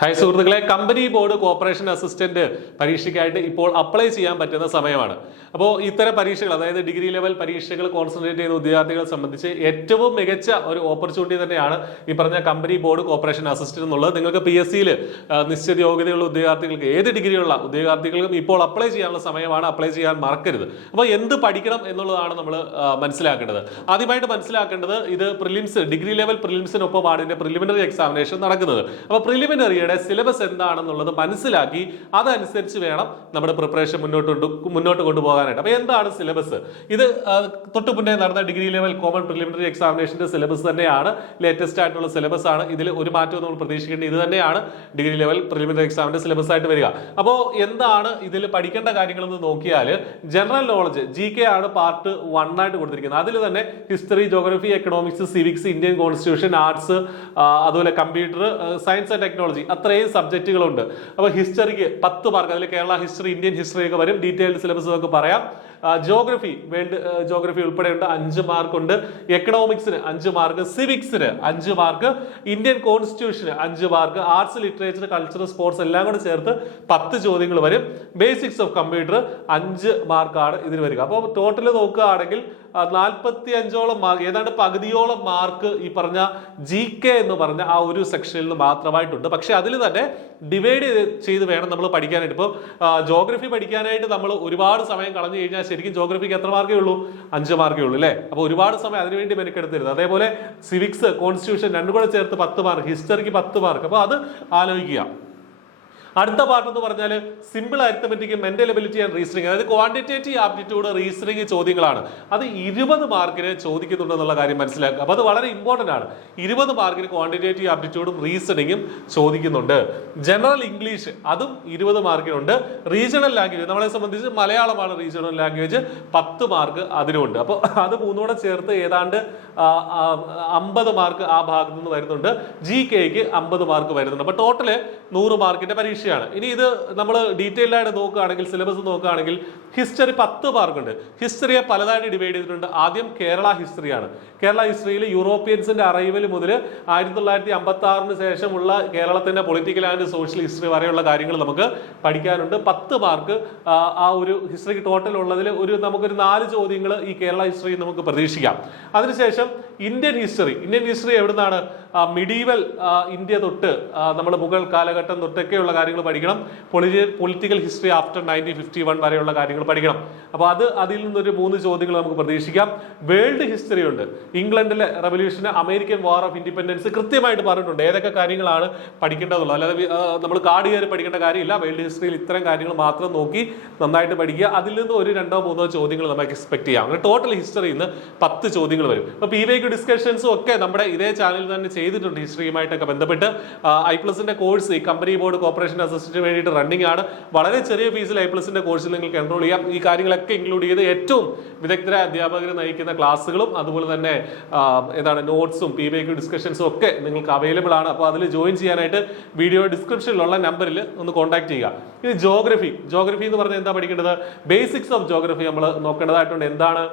Hi സുഹൃത്തുക്കളെ, company board corporation assistant പരീക്ഷയ്ക്കായിട്ട് ഇപ്പോൾ apply ചെയ്യാൻ പറ്റുന്ന സമയമാണ്. അപ്പോൾ ഇത്തരം പരീക്ഷകൾ, അതായത് ഡിഗ്രി ലെവൽ പരീക്ഷകൾ കോൺസെൻട്രേറ്റ് ചെയ്യുന്ന വിദ്യാർത്ഥികളെ സംബന്ധിച്ച് ഏറ്റവും മികച്ച ഒരു ഓപ്പർച്യൂണിറ്റി തന്നെയാണ് ഈ പറഞ്ഞ കമ്പനി ബോർഡ് കോർപ്പറേഷൻ അസിസ്റ്റന്റ് എന്നുള്ളത്. നിങ്ങൾക്ക് PSC നിശ്ചിത യോഗ്യതയുള്ള ഉദ്യോഗാർത്ഥികൾക്ക്, ഏത് ഡിഗ്രിയുള്ള ഉദ്യോഗാർത്ഥികൾക്കും ഇപ്പോൾ അപ്ലൈ ചെയ്യാനുള്ള സമയമാണ്. അപ്ലൈ ചെയ്യാൻ മറക്കരുത്. അപ്പോൾ എന്ത് പഠിക്കണം എന്നുള്ളതാണ് നമ്മൾ മനസ്സിലാക്കേണ്ടത്. ആദ്യമായിട്ട് മനസ്സിലാക്കേണ്ടത്, ഇത് പ്രിലിംസ്, ഡിഗ്രി ലെവൽ പ്രിലിംസിനൊപ്പമാണ് ഇതിന്റെ പ്രിലിമിനറി എക്സാമിനേഷൻ നടക്കുന്നത്. അപ്പോൾ പ്രിലിമിനറിയുടെ സിലബസ് എന്താണെന്നുള്ളത് മനസ്സിലാക്കി അതനുസരിച്ച് വേണം നമ്മുടെ പ്രിപ്പറേഷൻ മുന്നോട്ട് കൊണ്ടുപോകാനായിട്ട്. അപ്പോൾ എന്താണ് സിലബസ്? ഇത് തൊട്ട് മുന്നേ നടന്ന ഡിഗ്രി ലെവൽ കോമൺ പ്രിലിമിനറി എക്സാമിനേഷന്റെ സിലബസ് തന്നെയാണ്. ലേറ്റസ്റ്റ് ആയിട്ടുള്ള സിലബസ് ആണ്. ഇതിൽ ഒരു മാറ്റവും നമ്മൾ പ്രതീക്ഷിക്കേണ്ടത് ഇത് തന്നെയാണ് ഡിഗ്രി ലെവൽ പ്രിലിമിനറി എക്സാമിന്റെ സിലബസ് ആയിട്ട് വരിക. അപ്പോൾ എന്താണ് ഇതിൽ പഠിക്കേണ്ട കാര്യങ്ങളെന്ന് നോക്കിയാൽ, ജനറൽ നോളജ് GK ആണ് പാർട്ട് 1 ആയിട്ട് കൊടുത്തിരിക്കുന്നത്. അതിൽ തന്നെ history, geography, economics, civics, Indian constitution, arts, അതുപോലെ കമ്പ്യൂട്ടർ സയൻസ് ആൻഡ് ടെക്നോളജി, അത്രയും സബ്ജക്റ്റുകളുണ്ട്. അപ്പോൾ ഹിസ്റ്ററിക്ക് 10 മാർക്ക്, അതിൽ കേരള ഹിസ്റ്ററി, ഇന്ത്യൻ ഹിസ്റ്ററി ഒക്കെ വരും. ഡീറ്റെയിൽഡ് സിലബസ് നമുക്ക് പറയാം. ജോഗ്രഫി, വേൾഡ് ജോഗ്രഫി ഉൾപ്പെടെയുണ്ട്, 5 മാർക്കുണ്ട്. എക്കണോമിക്സിന് 5 മാർക്ക്, സിവിക്സിന് 5 മാർക്ക്, ഇന്ത്യൻ കോൺസ്റ്റിറ്റ്യൂഷന് 5 mark, arts, literature, culture, sports എല്ലാം കൂടെ ചേർത്ത് 10 ചോദ്യങ്ങൾ വരും. ബേസിക്സ് ഓഫ് കമ്പ്യൂട്ടർ 5 മാർക്കാണ് ഇതിന് വരിക. അപ്പോൾ ടോട്ടൽ നോക്കുകയാണെങ്കിൽ 45ഓളം മാർക്ക്, ഏതാണ്ട് പകുതിയോളം മാർക്ക് ഈ പറഞ്ഞ GK എന്ന് പറഞ്ഞ ആ ഒരു സെക്ഷനിൽ നിന്ന് മാത്രമായിട്ടുണ്ട്. പക്ഷെ അതിൽ തന്നെ ഡിവൈഡ് ചെയ്ത് വേണം നമ്മൾ പഠിക്കാനായിട്ട്. ഇപ്പോൾ ജോഗ്രഫി പഠിക്കാനായിട്ട് നമ്മൾ ഒരുപാട് സമയം കളഞ്ഞു കഴിഞ്ഞാൽ ശരിക്കും ജോഗ്രഫിക്ക് എത്ര മാർക്കേ ഉള്ളൂ? 5 മാർക്കേ ഉള്ളൂ അല്ലേ? അപ്പോൾ ഒരുപാട് സമയം അതിനുവേണ്ടി മെനക്കെടുത്തരുത്. അതേപോലെ സിവിക്സ്, കോൺസ്റ്റിറ്റ്യൂഷൻ രണ്ടും കൂടെ ചേർത്ത് 10 മാർക്ക്, ഹിസ്റ്ററിക്ക് 10 മാർക്ക്. അപ്പോൾ അത് ആലോചിക്കുക. അടുത്ത പാർട്ട് എന്ന് പറഞ്ഞാൽ simple arithmetic, mental ability and reasoning, അതായത് ക്വാണ്ടിറ്റേറ്റീവ് ആപ്റ്റിറ്റ്യൂഡ്, റീസണിങ് ചോദ്യങ്ങളാണ്. അത് 20 മാർക്കിന് ചോദിക്കുന്നുണ്ടെന്നുള്ള കാര്യം മനസ്സിലാക്കുക. അപ്പോൾ അത് വളരെ ഇമ്പോർട്ടന്റ് ആണ്. 20 മാർക്കിന് ക്വാണ്ടിറ്റേറ്റീവ് ആപ്റ്റിറ്റ്യൂഡും റീസണിങ്ങും ചോദിക്കുന്നുണ്ട്. ജനറൽ ഇംഗ്ലീഷ് അതും 20 മാർക്കിനുണ്ട്. റീജിയണൽ ലാംഗ്വേജ്, നമ്മളെ സംബന്ധിച്ച് മലയാളമാണ് റീജിയണൽ ലാംഗ്വേജ്, 10 മാർക്ക് അതിനുണ്ട്. അപ്പോൾ അത് മൂന്നൂടെ ചേർത്ത് ഏതാണ്ട് 50 മാർക്ക് ആ ഭാഗത്ത് നിന്ന് വരുന്നുണ്ട്. GKക്ക് 50 മാർക്ക് വരുന്നുണ്ട്. അപ്പോൾ ടോട്ടല് 100 മാർക്കിന്റെ പരീക്ഷ. ഇനി ഇത് നമ്മൾ ഡീറ്റെയിൽഡ് ആയിട്ട് നോക്കുകയാണെങ്കിൽ, സിലബസ് നോക്കുകയാണെങ്കിൽ, ഹിസ്റ്ററി 10 മാർക്കുണ്ട്. ഹിസ്റ്ററിയെ പലതായിട്ട് ഡിവൈഡ് ചെയ്തിട്ടുണ്ട്. ആദ്യം കേരള ഹിസ്റ്ററിയാണ്. കേരള ഹിസ്റ്ററിയിൽ യൂറോപ്യൻസിന്റെ അറൈവൽ മുതൽ 1956 ശേഷമുള്ള കേരളത്തിന്റെ പൊളിറ്റിക്കൽ ആൻഡ് സോഷ്യൽ ഹിസ്റ്ററി വരെയുള്ള കാര്യങ്ങൾ നമുക്ക് പഠിക്കാനുണ്ട്. 10 മാർക്ക് ആ ഒരു ഹിസ്റ്ററിക്ക് ടോട്ടൽ ഉള്ളതിൽ നമുക്കൊരു 4 ചോദ്യങ്ങൾ ഈ കേരള ഹിസ്റ്ററി നമുക്ക് പ്രതീക്ഷിക്കാം. അതിനുശേഷം ഇന്ത്യൻ ഹിസ്റ്ററി എവിടുന്നാണ്? മിഡീവൽ ഇന്ത്യ തൊട്ട് നമ്മൾ മുഗൾ കാലഘട്ടം തൊട്ടൊക്കെയുള്ള കാര്യങ്ങൾ പഠിക്കണം. പൊളിറ്റിക്കൽ ഹിസ്റ്ററി ആഫ്റ്റർ 1951 വരെയുള്ള കാര്യങ്ങൾ പഠിക്കണം. അപ്പോൾ അതിൽ നിന്നൊരു 3 ചോദ്യങ്ങൾ നമുക്ക് പ്രതീക്ഷിക്കാം. വേൾഡ് ഹിസ്റ്ററി ഉണ്ട്. ഇംഗ്ലണ്ടിലെ റവല്യൂഷന്, അമേരിക്കൻ വാർ ഓഫ് ഇൻഡിപെൻഡൻസ് കൃത്യമായിട്ട് പറഞ്ഞിട്ടുണ്ട് ഏതൊക്കെ കാര്യങ്ങളാണ് പഠിക്കേണ്ടതുള്ളത്. അല്ലാതെ നമ്മൾ കാർഡ് കയറി പഠിക്കേണ്ട കാര്യമില്ല. വേൾഡ് ഹിസ്റ്ററിയിൽ ഇത്തരം കാര്യങ്ങൾ മാത്രം നോക്കി നന്നായിട്ട് പഠിക്കുക. അതിൽ നിന്ന് ഒരു 2-3 ചോദ്യങ്ങൾ നമുക്ക് എക്സ്പെക്ട് ചെയ്യാം. അങ്ങനെ ടോട്ടൽ ഹിസ്റ്ററിയിൽ നിന്ന് 10 ചോദ്യങ്ങൾ വരും. അപ്പോൾ PVQ ഡിസ്കഷൻസും ഒക്കെ നമ്മുടെ ഇതേ ചാനലിൽ തന്നെ ചെയ്തിട്ടുണ്ട്. ഹിസ്റ്ററിയുമായിട്ടൊക്കെ ബന്ധപ്പെട്ട് I+ന്റെ കോഴ്സ് ഈ കമ്പനി ബോർഡ് കോർപ്പറേഷൻ അസിസ്റ്റന്റിന് വേണ്ടിയിട്ട് റണ്ണിംഗ് ആണ്. വളരെ ചെറിയ ഫീസിൽ I+ന്റെ കോഴ്സിൽ നിങ്ങൾക്ക് എൻറോൾ ചെയ്യാം. ഈ കാര്യങ്ങളൊക്കെ ഇൻക്ലൂഡ് ചെയ്ത് ഏറ്റവും വിദഗ്ധരായ അധ്യാപകർ നയിക്കുന്ന ക്ലാസ്സുകളും അതുപോലെ തന്നെ നോട്ട്സും PVQ ഡിസ്കഷൻസും ഒക്കെ നിങ്ങൾക്ക് അവൈലബിൾ ആണ്. അപ്പോൾ അതിൽ ജോയിൻ ചെയ്യാനായിട്ട് വീഡിയോ ഡിസ്ക്രിപ്ഷനിലുള്ള നമ്പറിൽ ഒന്ന് കോൺടാക്ട് ചെയ്യുക. ഇനി ജോഗ്രഫി എന്ന് പറഞ്ഞാൽ എന്താ പഠിക്കേണ്ടത്? ബേസിക്സ് ഓഫ് ജോഗ്രഫി നമ്മൾ നോക്കേണ്ടതായിട്ടുണ്ട്. എന്താണ്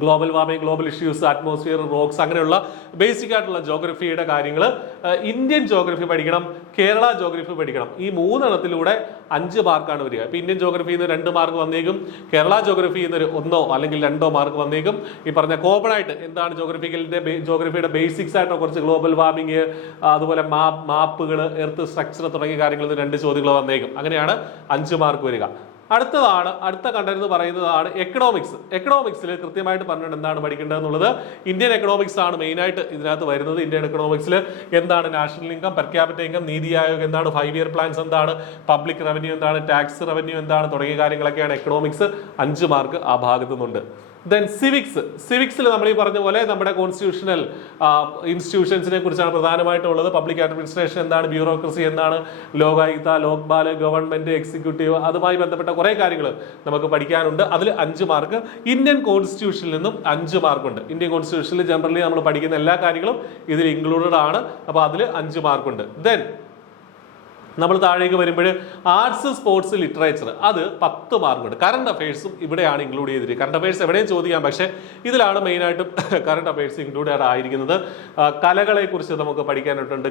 global warming, global issues, atmosphere, rocks, അങ്ങനെയുള്ള ബേസിക് ആയിട്ടുള്ള ജോഗ്രഫിയുടെ കാര്യങ്ങൾ. ഇന്ത്യൻ ജോഗ്രഫി പഠിക്കണം, കേരള ജോഗ്രഫി പഠിക്കണം. ഈ 3 എണ്ണത്തിലൂടെ 5 മാർക്കാണ് വരിക. ഇപ്പൊ ഇന്ത്യൻ ജോഗ്രഫിയിൽ നിന്ന് 2 മാർക്ക് വന്നേക്കും, കേരള ജോഗ്രഫിയിൽ നിന്ന് 1 അല്ലെങ്കിൽ 2 മാർക്ക് വന്നേക്കും. ഈ പറഞ്ഞ കോമൺ ആയിട്ട് എന്താണ് ജോഗ്രഫിയുടെ ബേസിക്സ് ആയിട്ട് കുറച്ച് ഗ്ലോബൽ വാർമിംഗ്, അതുപോലെ മാപ്പുകൾ, എർത്ത് സ്ട്രക്ചർ തുടങ്ങിയ കാര്യങ്ങളിൽ നിന്ന് 2 ചോദ്യങ്ങൾ വന്നേക്കും. അങ്ങനെയാണ് 5 മാർക്ക് വരിക. അടുത്ത കണ്ടന്റ് എന്ന് പറയുന്നതാണ് എക്കണോമിക്സിൽ കൃത്യമായിട്ട് പറഞ്ഞിട്ട് എന്താണ് പഠിക്കേണ്ടത് എന്നുള്ളത്. ഇന്ത്യൻ എക്കണോമിക്സ് ആണ് മെയിൻ ആയിട്ട് ഇതിനകത്ത് വരുന്നത്. ഇന്ത്യൻ എക്കണോമിക്സിൽ എന്താണ് national income, per capita income, NITI Aayog എന്താണ്, 5 ഇയർ പ്ലാൻസ് എന്താണ്, പബ്ലിക് റവന്യൂ എന്താണ്, ടാക്സ് റവന്യൂ എന്താണ് തുടങ്ങിയ കാര്യങ്ങളൊക്കെയാണ് എക്കണോമിക്സ്. 5 മാർക്ക് ആ ഭാഗത്തു നിന്നുണ്ട്. ദെൻ സിവിക്സിൽ നമ്മൾ ഈ പറഞ്ഞ പോലെ നമ്മുടെ കോൺസ്റ്റിറ്റ്യൂഷണൽ ഇൻസ്റ്റിറ്റ്യൂഷൻസിനെ കുറിച്ചാണ് പ്രധാനമായിട്ടുള്ളത്. പബ്ലിക് അഡ്മിനിസ്ട്രേഷൻ എന്താണ്, ബ്യൂറോക്രസി എന്താണ്, ലോകായുക്ത, ലോക്പാൽ, ഗവൺമെന്റ്, എക്സിക്യൂട്ടീവ്, അതുമായി ബന്ധപ്പെട്ട കുറെ കാര്യങ്ങൾ നമുക്ക് പഠിക്കാനുണ്ട്. അതിൽ 5 മാർക്ക്. ഇന്ത്യൻ കോൺസ്റ്റിറ്റ്യൂഷനിൽ നിന്നും 5 മാർക്കുണ്ട്. ഇന്ത്യൻ കോൺസ്റ്റിറ്റ്യൂഷനിൽ ജനറലി നമ്മൾ പഠിക്കുന്ന എല്ലാ കാര്യങ്ങളും ഇതിൽ ഇൻക്ലൂഡഡ് ആണ്. അപ്പോൾ അതിൽ 5 മാർക്കുണ്ട്. ദെൻ നമ്മൾ താഴേക്ക് വരുമ്പോൾ ആർട്സ് സ്പോർട്സ് ലിറ്ററേച്ചർ അത് 10 മാർക്കുണ്ട്. കറണ്ട് അഫയേഴ്സും ഇവിടെയാണ് ഇൻക്ലൂഡ് ചെയ്തിരിക്കുന്നത്. കറണ്ട് അഫയേഴ്സ് എവിടെയും ചോദിക്കാം, പക്ഷേ ഇതിലാണ് മെയിനായിട്ടും കറണ്ട് അഫയേഴ്സ് ഇൻക്ലൂഡ് ആയിരിക്കുന്നത്. കലകളെ കുറിച്ച് നമുക്ക് പഠിക്കാനായിട്ടുണ്ട്.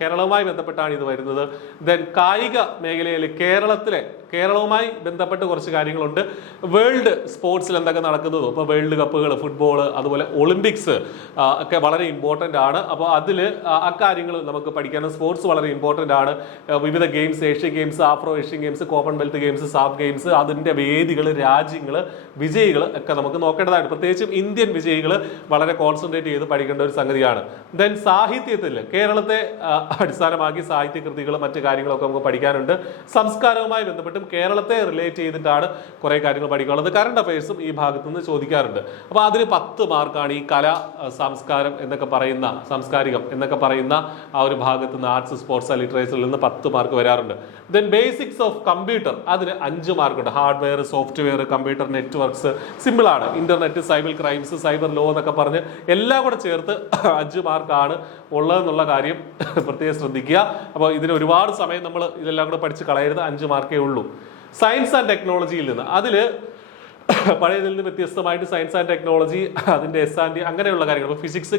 കേരളവുമായി ബന്ധപ്പെട്ടാണ് ഇത് വരുന്നത്. ദെൻ കായിക മേഖലയിൽ കേരളവുമായി ബന്ധപ്പെട്ട് കുറച്ച് കാര്യങ്ങളുണ്ട്. വേൾഡ് സ്പോർട്സിൽ എന്തൊക്കെ നടക്കുന്നതോ, ഇപ്പോൾ വേൾഡ് കപ്പുകൾ, ഫുട്ബോൾ, അതുപോലെ ഒളിമ്പിക്സ് ഒക്കെ വളരെ ഇമ്പോർട്ടൻ്റ് ആണ്. അപ്പോൾ അതിൽ അക്കാര്യങ്ങൾ നമുക്ക് പഠിക്കാനും സ്പോർട്സ് വളരെ ഇമ്പോർട്ടൻ്റ് ആണ്. വിവിധ games, Asian games, Afro Asian games, Commonwealth games, SAF games, അതിൻ്റെ വേദികൾ, രാജ്യങ്ങൾ, വിജയികൾ ഒക്കെ നമുക്ക് നോക്കേണ്ടതായിട്ട്, പ്രത്യേകിച്ചും ഇന്ത്യൻ വിജയികൾ വളരെ കോൺസെൻട്രേറ്റ് ചെയ്ത് പഠിക്കേണ്ട ഒരു സംഗതിയാണ്. ദെൻ സാഹിത്യത്തിൽ കേരളത്തെ അടിസ്ഥാനമാക്കി സാഹിത്യ കൃതികൾ, മറ്റു കാര്യങ്ങളൊക്കെ നമുക്ക് പഠിക്കാനുണ്ട്. സംസ്കാരവുമായി ബന്ധപ്പെട്ടും കേരളത്തെ റിലേറ്റ് ചെയ്തിട്ടാണ് കുറേ കാര്യങ്ങൾ പഠിക്കാനുള്ളത്. കറണ്ട് അഫയേഴ്സും ഈ ഭാഗത്തു നിന്ന് ചോദിക്കാറുണ്ട്. അപ്പോൾ അതിന് 10 മാർക്കാണ് ഈ കല, സംസ്കാരം എന്നൊക്കെ പറയുന്ന, സാംസ്കാരികം എന്നൊക്കെ പറയുന്ന ആ ഒരു ഭാഗത്ത് നിന്ന് ആർട്സ് സ്പോർട്സ് ലിറ്ററേച്ചറിൽ നിന്ന് 10 മാർക്ക് വരാറുണ്ട്. ദെൻ ബേസിക്സ് ഓഫ് കമ്പ്യൂട്ടർ അതിന് 5 മാർക്കുണ്ട്. Hardware, software, computer networks, simple ആണ്. Internet, cyber crimes, cyber law എന്നൊക്കെ പറഞ്ഞ് എല്ലാം കൂടെ ചേർത്ത് 5 മാർക്കാണ് ഉള്ളതെന്നുള്ള കാര്യം പ്രത്യേകം ശ്രദ്ധിക്കുക. അപ്പോൾ ഇതിന് ഒരുപാട് സമയം നമ്മൾ ഇതെല്ലാം കൂടെ പഠിച്ച് കളയരുത്. 5 മാർക്കേ ഉള്ളൂ. സയൻസ് ആൻഡ് ടെക്നോളജിയിൽ നിന്ന് അതിൽ പഴയതിൽ നിന്ന് വ്യത്യസ്തമായിട്ട് സയൻസ് ആൻഡ് ടെക്നോളജി, അതിൻ്റെ SR&D അങ്ങനെയുള്ള കാര്യങ്ങൾ, ഫിസിക്സ്,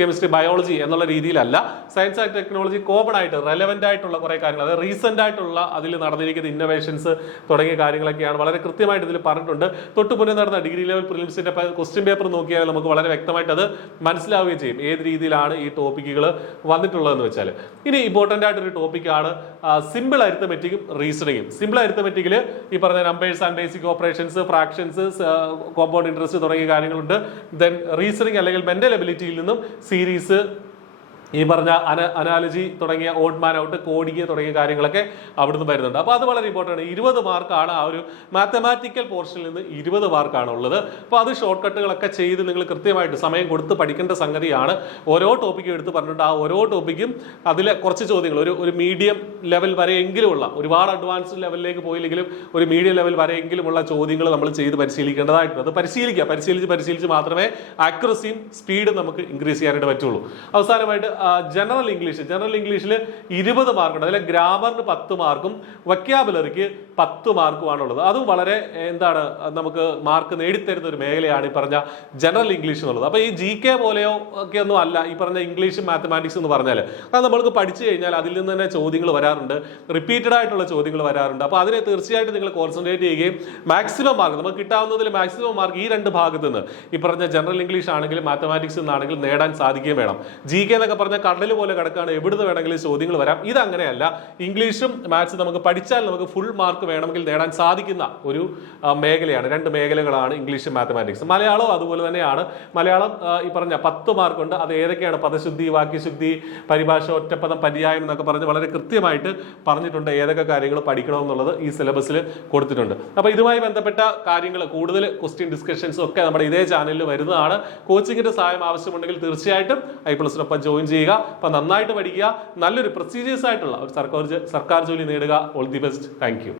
കെമിസ്ട്രി, ബയോളജി എന്നുള്ള രീതിയിലല്ല. സയൻസ് ആൻഡ് ടെക്നോളജി കോമൺ ആയിട്ട് റെലവെന്റ് ആയിട്ടുള്ള കുറേ കാര്യങ്ങൾ, അതായത് റീസെന്റ് ആയിട്ടുള്ള അതിൽ നടന്നിരിക്കുന്ന ഇന്നോവേഷൻസ് തുടങ്ങിയ കാര്യങ്ങളൊക്കെയാണ് വളരെ കൃത്യമായിട്ട് ഇതിൽ പറഞ്ഞിട്ടുണ്ട്. തൊട്ട് മുന്നേ നടന്ന ഡിഗ്രി ലെവൽ പ്രിലിംസിന്റെ ക്വസ്റ്റ്യൻ പേപ്പർ നോക്കിയാൽ നമുക്ക് വളരെ വ്യക്തമായിട്ട് അത് മനസ്സിലാവുകയും ചെയ്യും ഏത് രീതിയിലാണ് ഈ ടോപ്പിക്കുകൾ വന്നിട്ടുള്ളതെന്ന് വെച്ചാൽ. ഇനി ഇമ്പോർട്ടൻ്റ് ആയിട്ടൊരു ടോപ്പിക്കാണ് സിമ്പിൾ അരിത്തമെറ്റിക്കും റീസണിങ്ങും. സിമ്പിൾ അരിത്തമെറ്റിക്കിൽ ഈ പറഞ്ഞ numbers and basic operations, fractions, compound interest തുടങ്ങിയ കാര്യങ്ങളുണ്ട്. ദെൻ റീസണിങ് അല്ലെങ്കിൽ മെന്റൽ എബിലിറ്റിയിൽ നിന്നും സീരീസ്, ഈ പറഞ്ഞ അനാലജി തുടങ്ങിയ ഓഡ് മാൻ ഔട്ട്, കോഡിങ് തുടങ്ങിയ കാര്യങ്ങളൊക്കെ അവിടുന്ന് വരുന്നുണ്ട്. അപ്പോൾ അത് വളരെ ഇമ്പോർട്ടൻ്റ് ആണ്. 20 മാർക്കാണ് ആ ഒരു മാത്തമാറ്റിക്കൽ പോർഷനിൽ നിന്ന് 20 മാർക്കാണ് ഉള്ളത്. അപ്പോൾ അത് ഷോർട്ട് കട്ടുകളൊക്കെ ചെയ്ത് നിങ്ങൾ കൃത്യമായിട്ട് സമയം കൊടുത്ത് പഠിക്കേണ്ട സംഗതിയാണ്. ഓരോ ടോപ്പിക്കും എടുത്ത് പറഞ്ഞിട്ട് ആ ഓരോ ടോപ്പിക്കും അതിലെ കുറച്ച് ചോദ്യങ്ങൾ ഒരു മീഡിയം ലെവൽ വരെയെങ്കിലുമുള്ള, ഒരുപാട് അഡ്വാൻസ്ഡ് ലെവലിലേക്ക് പോയില്ലെങ്കിലും ഒരു മീഡിയം ലെവൽ വരെയെങ്കിലുമുള്ള ചോദ്യങ്ങൾ നമ്മൾ ചെയ്ത് പരിശീലിക്കേണ്ടതായിട്ടുണ്ട്. അത് പരിശീലിച്ച് മാത്രമേ ആക്യുറസിയും സ്പീഡും നമുക്ക് ഇൻക്രീസ് ചെയ്യാനായിട്ട് പറ്റുള്ളൂ. അവസാനമായിട്ട് ജനറൽ ഇംഗ്ലീഷിൽ 20 മാർക്കുണ്ട്. അതിലെ ഗ്രാമറിന് 10 മാർക്കും വൊക്കാബുലറിക്ക് 10 മാർക്കുമാണുള്ളത്. അതും വളരെ നമുക്ക് മാർക്ക് നേടിത്തരുന്ന ഒരു മേഖലയാണ് ഈ പറഞ്ഞ ജനറൽ ഇംഗ്ലീഷ് എന്നുള്ളത്. അപ്പോൾ ഈ GK പോലെയോ ഒക്കെ ഒന്നും അല്ല ഈ പറഞ്ഞ ഇംഗ്ലീഷും മാത്തമാറ്റിക്സ് എന്ന് പറഞ്ഞാൽ. അത് നമ്മൾക്ക് പഠിച്ചു കഴിഞ്ഞാൽ അതിൽ നിന്ന് തന്നെ ചോദ്യങ്ങൾ വരാറുണ്ട്, റിപ്പീറ്റഡ് ആയിട്ടുള്ള ചോദ്യങ്ങൾ വരാറുണ്ട്. അപ്പോൾ അതിനെ തീർച്ചയായിട്ടും നിങ്ങൾ കോൺസെൻട്രേറ്റ് ചെയ്യുകയും മാക്സിമം മാർക്ക്, നമുക്ക് കിട്ടാവുന്നതിൽ മാക്സിമം മാർക്ക് ഈ 2 ഭാഗത്ത് നിന്ന്, ഈ പറഞ്ഞ ജനറൽ ഇംഗ്ലീഷ് ആണെങ്കിലും മാത്തമാറ്റിക്സ് എന്നാണെങ്കിലും നേടാൻ സാധിക്കുകയും വേണം. GK എന്നൊക്കെ പറഞ്ഞ കടൽ പോലെ കിടക്കാണ്, എവിടുന്ന് വേണമെങ്കിലും ചോദ്യങ്ങൾ വരാം. ഇതങ്ങനെയല്ല. ഇംഗ്ലീഷും മാത്സ് നമുക്ക് പഠിച്ചാൽ നമുക്ക് ഫുൾ മാർക്ക് വേണമെങ്കിൽ നേടാൻ സാധിക്കുന്ന ഒരു മേഖലയാണ്. 2 മേഖലകളാണ് ഇംഗ്ലീഷും മാത്തമാറ്റിക്സും. മലയാളവും അതുപോലെ തന്നെയാണ്. മലയാളം ഈ പറഞ്ഞ 10 മാർക്കുണ്ട്. അത് ഏതൊക്കെയാണ്? പദശുദ്ധി, വാക്യശുദ്ധി, പരിഭാഷ, ഒറ്റപ്പദം, പര്യായം എന്നൊക്കെ പറഞ്ഞ് വളരെ കൃത്യമായിട്ട് പറഞ്ഞിട്ടുണ്ട് ഏതൊക്കെ കാര്യങ്ങൾ പഠിക്കണമെന്നുള്ളത് ഈ സിലബസിൽ കൊടുത്തിട്ടുണ്ട്. അപ്പോൾ ഇതുമായി ബന്ധപ്പെട്ട കാര്യങ്ങൾ, കൂടുതൽ ക്വസ്റ്റ്യൻ ഡിസ്കഷൻസും ഒക്കെ നമ്മുടെ ഇതേ ചാനലിൽ വരുന്നതാണ്. കോച്ചിങ്ങിന്റെ സഹായം ആവശ്യമുണ്ടെങ്കിൽ തീർച്ചയായിട്ടും i+നൊപ്പം ജോയിൻ ചെയ്യുക. അപ്പം നന്നായിട്ട് പഠിക്കുക, നല്ലൊരു പ്രസ്റ്റീജിയസ് ആയിട്ടുള്ള ഒരു സർക്കാർ ജോലി നേടുക. All the best. Thank you.